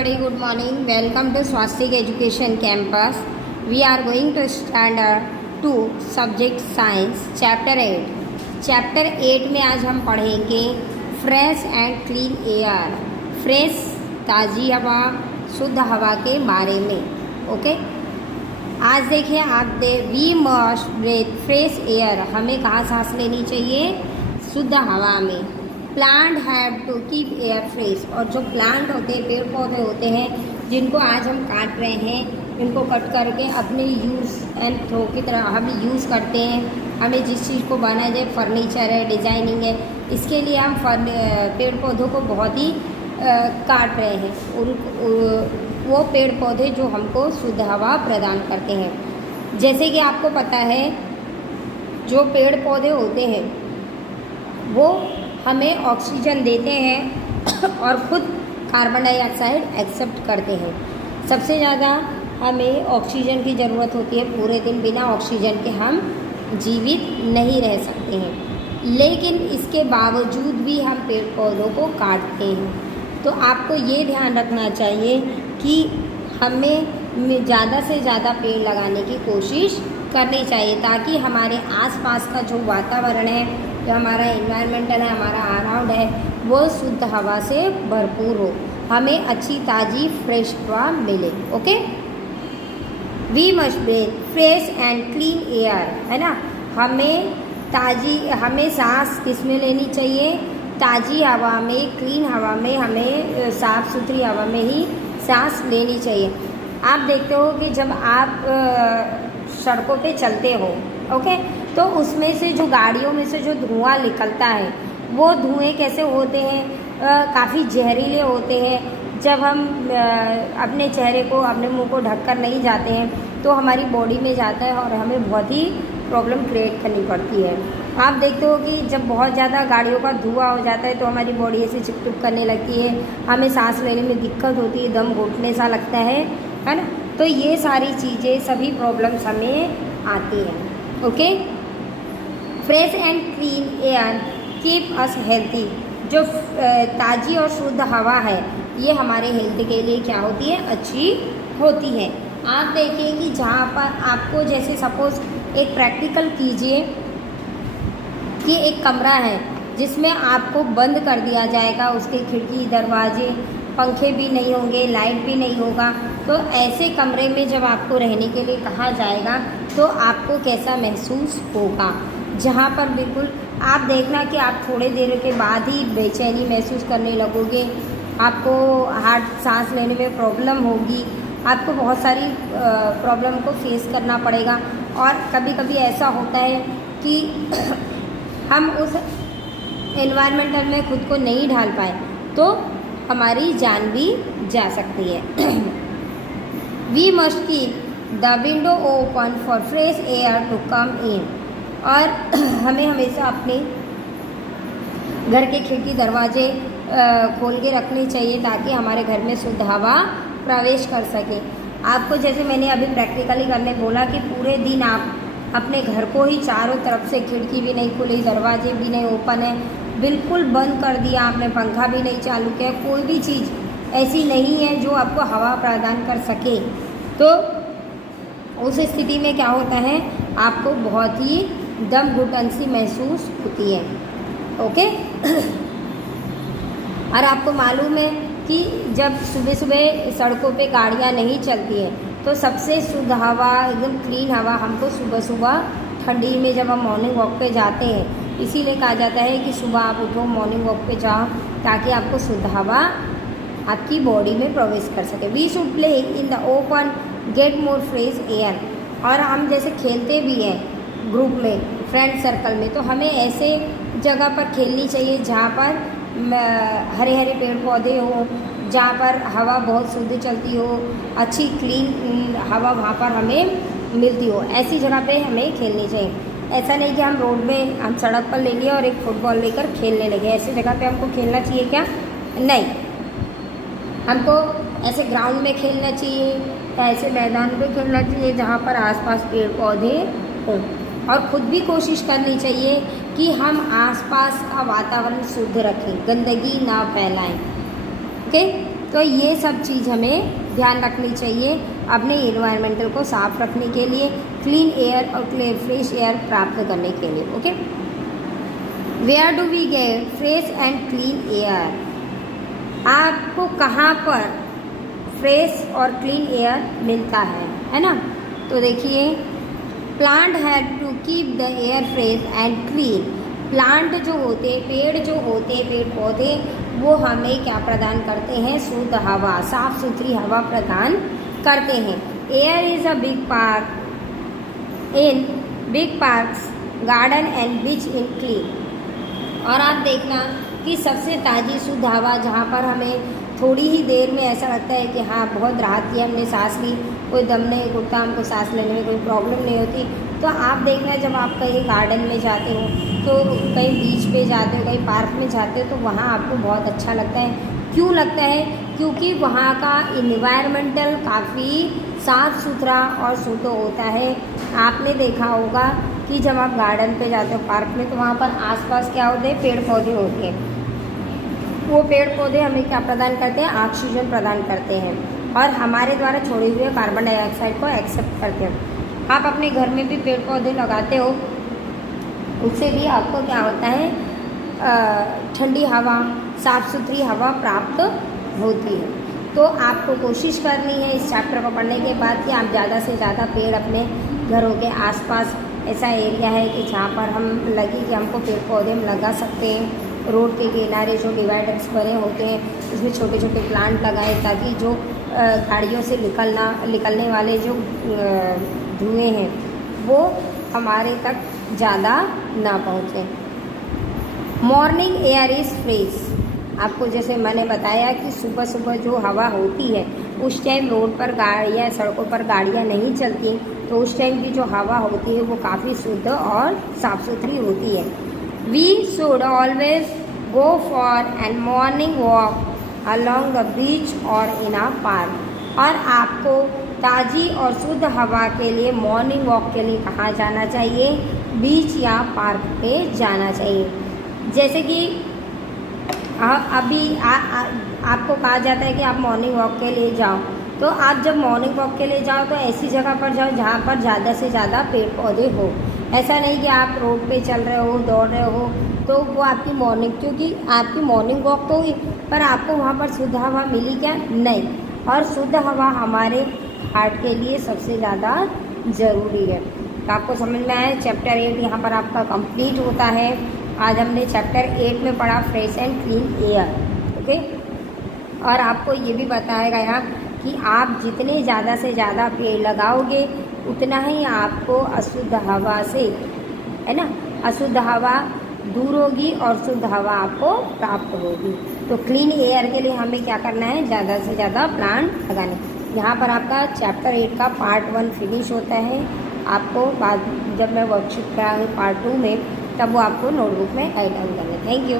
everybody, good morning. Welcome to Swastik Education Campus. We are going to standard 2 subject science chapter 8. Chapter 8 में आज हम पढ़ेंगे fresh and clean air, fresh ताज़ी हवा, शुद्ध हवा के बारे में। ओके, आज देखिए आप we must breathe fresh air, हमें कहाँ सांस लेनी चाहिए? शुद्ध हवा में। Plant have to keep air fresh, और जो प्लांट होते हैं, पेड़ पौधे होते हैं जिनको आज हम काट रहे हैं, इनको कट करके अपने यूज़ एंड थ्रो की तरह हम यूज़ करते हैं। हमें जिस चीज़ को बनाया जाए, फर्नीचर है, डिज़ाइनिंग है, इसके लिए हम पेड़ पौधों को बहुत ही काट रहे हैं। वो पेड़ पौधे जो हमको शुद्ध हवा प्रदान करते हैं। जैसे कि आपको पता है, जो पेड़ पौधे होते हैं वो हमें ऑक्सीजन देते हैं और ख़ुद कार्बन डाइऑक्साइड एक्सेप्ट करते हैं। सबसे ज़्यादा हमें ऑक्सीजन की ज़रूरत होती है। पूरे दिन बिना ऑक्सीजन के हम जीवित नहीं रह सकते हैं, लेकिन इसके बावजूद भी हम पेड़ पौधों को काटते हैं। तो आपको ये ध्यान रखना चाहिए कि हमें ज़्यादा से ज़्यादा पेड़ लगाने की कोशिश करनी चाहिए, ताकि हमारे आसपास का जो वातावरण है, जो हमारा एनवायरमेंटल है, हमारा अराउंड है, वो शुद्ध हवा से भरपूर हो, हमें अच्छी ताज़ी फ्रेश हवा मिले। Okay, we must breathe fresh and clean air, है ना। हमें सांस किस में लेनी चाहिए? ताज़ी हवा में, क्लीन हवा में, हमें साफ़ सुथरी हवा में ही सांस लेनी चाहिए। आप देखते हो कि जब आप सड़कों पे चलते हो, ओके, तो उसमें से जो गाड़ियों में से जो धुआं निकलता है, वो धुएं कैसे होते हैं? काफ़ी जहरीले होते हैं। जब हम अपने चेहरे को, अपने मुंह को ढककर नहीं जाते हैं तो हमारी बॉडी में जाता है और हमें बहुत ही प्रॉब्लम क्रिएट करनी पड़ती है। आप देखते हो कि जब बहुत ज़्यादा गाड़ियों का धुआं हो जाता है तो हमारी बॉडी ऐसे चिपचिप करने लगती है, हमें सांस लेने में दिक्कत होती है, दम घुटने सा लगता है ना। तो ये सारी चीज़ें, सभी प्रॉब्लम्स हमें आती हैं। Okay, fresh and clean air keep us healthy. जो ताज़ी और शुद्ध हवा है, ये हमारे हेल्थ के लिए क्या होती है? अच्छी होती है। आप देखिए कि जहाँ पर आपको, जैसे सपोज़ एक प्रैक्टिकल कीजिए कि एक कमरा है जिसमें आपको बंद कर दिया जाएगा, उसके खिड़की दरवाजे, पंखे भी नहीं होंगे, लाइट भी नहीं होगा। तो ऐसे कमरे में जब आपको रहने के लिए कहा जाएगा तो आपको कैसा महसूस होगा? जहाँ पर बिल्कुल आप देखना कि आप थोड़े देर के बाद ही बेचैनी महसूस करने लगोगे, आपको हार्ट सांस लेने में प्रॉब्लम होगी, आपको बहुत सारी प्रॉब्लम को फेस करना पड़ेगा। और कभी कभी ऐसा होता है कि हम उस एनवायरमेंटल में खुद को नहीं ढाल पाए तो हमारी जान भी जा सकती है। We must keep the window open for fresh air to come in, और हमें हमेशा अपने घर के खिड़की दरवाजे खोल के रखने चाहिए ताकि हमारे घर में शुद्ध हवा प्रवेश कर सके। आपको, जैसे मैंने अभी प्रैक्टिकली करने बोला, कि पूरे दिन आप अपने घर को ही चारों तरफ से, खिड़की भी नहीं खुली, दरवाजे भी नहीं ओपन है, बिल्कुल बंद कर दिया आपने, पंखा भी नहीं चालू किया, कोई भी चीज़ ऐसी नहीं है जो आपको हवा प्रदान कर सके, तो उस स्थिति में क्या होता है? आपको बहुत ही दम घुटन सी महसूस होती है। ओके और आपको मालूम है कि जब सुबह सुबह सड़कों पे गाड़ियाँ नहीं चलती हैं तो सबसे शुद्ध हवा, एकदम क्लीन हवा हमको सुबह सुबह ठंडी में जब हम मॉर्निंग वॉक पे जाते हैं, इसीलिए कहा जाता है कि सुबह आप उठो, मॉर्निंग वॉक पे जाओ, ताकि आपको शुद्ध हवा आपकी बॉडी में प्रवेश कर सके। We should play in the open, get more fresh air. और हम जैसे खेलते भी हैं ग्रुप में, फ्रेंड सर्कल में, तो हमें ऐसे जगह पर खेलनी चाहिए जहाँ पर हरे हरे पेड़ पौधे हो, जहाँ पर हवा बहुत शुद्ध चलती हो, अच्छी क्लीन हवा वहाँ पर हमें मिलती हो, ऐसी जगह पे हमें खेलनी चाहिए। ऐसा नहीं कि हम रोड में, हम सड़क पर ले लिया और एक फुटबॉल लेकर खेलने लगे, ऐसी जगह पे हमको खेलना चाहिए क्या? नहीं, हमको ऐसे ग्राउंड में खेलना चाहिए, ऐसे मैदान पे खेलना चाहिए जहाँ पर आसपास पेड़ पौधे हों। और ख़ुद भी कोशिश करनी चाहिए कि हम आसपास का वातावरण शुद्ध रखें, गंदगी ना फैलाएं। ओके, तो ये सब चीज़ हमें ध्यान रखनी चाहिए अपने इन्वायरमेंटल को साफ रखने के लिए, क्लीन एयर और फ्रेश एयर प्राप्त करने के लिए। Okay, where do we get fresh and clean air? आपको कहाँ पर फ्रेश और क्लीन एयर मिलता है ना? तो देखिए, plant have to keep the air fresh and clean. Plant जो होते, पेड़ जो होते, पेड़ पौधे, वो हमें क्या प्रदान करते हैं? शुद्ध हवा, साफ सुथरी हवा प्रदान करते हैं। Air is a big part in big parks, garden and beach in clean. और आप देखना कि सबसे ताज़ी शुद्ध हवा जहाँ पर हमें थोड़ी ही देर में ऐसा लगता है कि हाँ बहुत राहत की, हमने सांस ली, कोई दम नहीं घुटता, हमको सांस लेने में कोई प्रॉब्लम नहीं होती। तो आप देखना जब आप कहीं गार्डन में जाते हो, तो कहीं बीच पे जाते हो, कहीं पार्क में जाते हो, तो वहाँ आपको बहुत अच्छा लगता है। क्यों लगता है? क्योंकि वहाँ का इन्वायरमेंटल काफ़ी साफ़ सुथरा और शुद्ध होता है। आपने देखा होगा कि जब आप गार्डन पे जाते हो, पार्क में, तो वहाँ पर आसपास क्या होते हैं? पेड़ पौधे होते हैं। वो पेड़ पौधे हमें क्या प्रदान करते हैं? ऑक्सीजन प्रदान करते हैं और हमारे द्वारा छोड़े हुए कार्बन डाइऑक्साइड को एक्सेप्ट करते हैं। आप अपने घर में भी पेड़ पौधे लगाते हो, उससे भी आपको क्या होता है? ठंडी हवा, साफ़ सुथरी हवा प्राप्त होती है। तो आपको कोशिश करनी है इस चैप्टर को पढ़ने के बाद कि आप ज़्यादा से ज़्यादा पेड़ अपने घरों के आसपास, ऐसा एरिया है कि जहाँ पर हम लगे कि हमको पेड़ पौधे हम लगा सकते हैं। रोड के किनारे जो डिवाइडर्स बने होते हैं, उसमें छोटे छोटे प्लांट लगाएं ताकि जो गाड़ियों से निकलने वाले जो धुएँ हैं वो हमारे तक ज़्यादा ना पहुँचे। Morning air is fresh. आपको जैसे मैंने बताया कि सुबह सुबह जो हवा होती है, उस टाइम रोड पर गाड़ियाँ, सड़कों पर गाड़ियाँ नहीं चलती, तो उस टाइम की जो हवा होती है वो काफ़ी शुद्ध और साफ़ सुथरी होती है। We should always go for an morning walk along the beach और इन अ पार्क। और आपको ताज़ी और शुद्ध हवा के लिए मॉर्निंग वॉक के लिए कहाँ जाना चाहिए? बीच या पार्क पे जाना चाहिए। जैसे कि अभी आपको कहा जाता है कि आप मॉर्निंग वॉक के लिए जाओ, तो आप जब मॉर्निंग वॉक के लिए जाओ तो ऐसी जगह पर जाओ जहाँ पर ज़्यादा से ज़्यादा पेड़ पौधे हो। ऐसा नहीं कि आप रोड पे चल रहे हो, दौड़ रहे हो, तो वो आपकी मॉर्निंग, क्योंकि आपकी मॉर्निंग वॉक तो हुई पर आपको वहाँ पर शुद्ध हवा मिली क्या? नहीं। और शुद्ध हवा हमारे हार्ट के लिए सबसे ज़्यादा ज़रूरी है। तो आपको समझ में आया? चैप्टर 8 यहाँ पर आपका कंप्लीट होता है। आज हमने चैप्टर 8 में पढ़ा fresh and clean air. Okay, और आपको ये भी बताया गया कि आप जितने ज़्यादा से ज़्यादा पेड़ लगाओगे उतना ही आपको अशुद्ध हवा से, है ना, अशुद्ध हवा दूर होगी और शुद्ध हवा आपको प्राप्त होगी। तो क्लीन एयर के लिए हमें क्या करना है? ज़्यादा से ज़्यादा प्लांट लगाने। यहाँ पर आपका चैप्टर 8 का पार्ट 1 फिनिश होता है। आपको बाद जब मैं वर्कशीट कराऊँगी पार्ट 2 में, तब वो आपको नोटबुक में राइट डाउन करना है। Thank you.